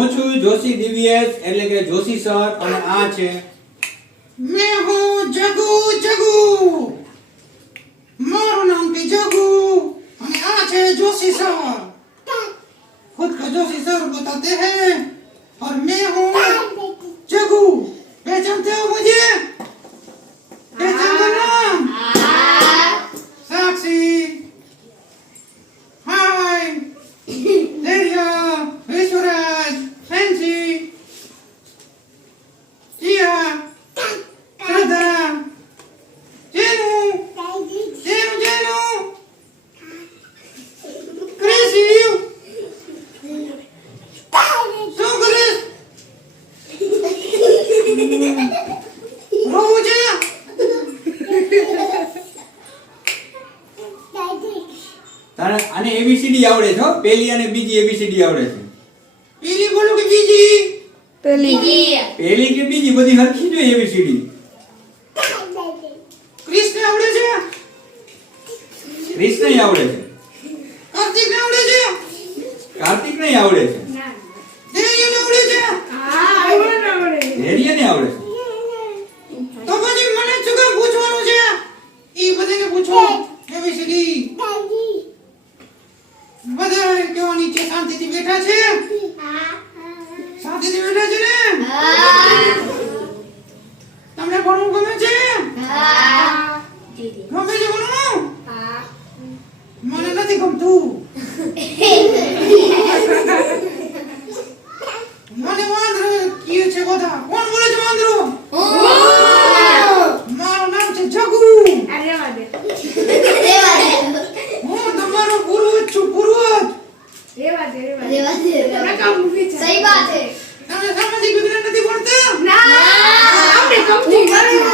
હું છું જોશી દિવ્યેશ એટલે કે જોશી સર અને આ છે मैं हूँ जगू जगू मारू नाम भी जगू और आज है जोशी सर खुद को जोशी सर बताते हैं और मैं हूँ जगू पहचानते हो मुझे पहचानते नाम साक्षी हाय धैर्य Vishwaraj fancy Jiya Radha, Jenu, crazy you. So good. Roja. તારે આને એબીસીડી આવડે છે હો પહેલી અને બીજી એબીસીડી આવડે છે પેલી બોલો કે બીજી પહેલી કે બીજી બધી હરખી જોઈએ એબીસીડી કૃષ્ણ આવડે છે કૃષ્ણ આવડે છે કાર્તિક ને આવડે છે કાર્તિક ને આવડે છે ધૈર્ય ને આવડે છે ધૈર્ય ને આવડે છે તો પછી મને શું કામ પૂછવાનું છે ઈ બધાને પૂછો એબીસીડી બધા કેવો નીચે શાંતિથી બેઠા છે શાંતિથી બેઠા છે ને તમને ભણવું ગમે છે ગમે છે ભણવું મને નથી ગમતું મને વાંદરો કીએ છે બધા કોણ બોલે છે વાંદરો મારું નામ છે જગુ હું તમારો પૂર્વજ છું પૂર્વજ सही बात है તમે સામાજિક વિજ્ઞાન નથી ભણતા ना हमने कंप्लीट कर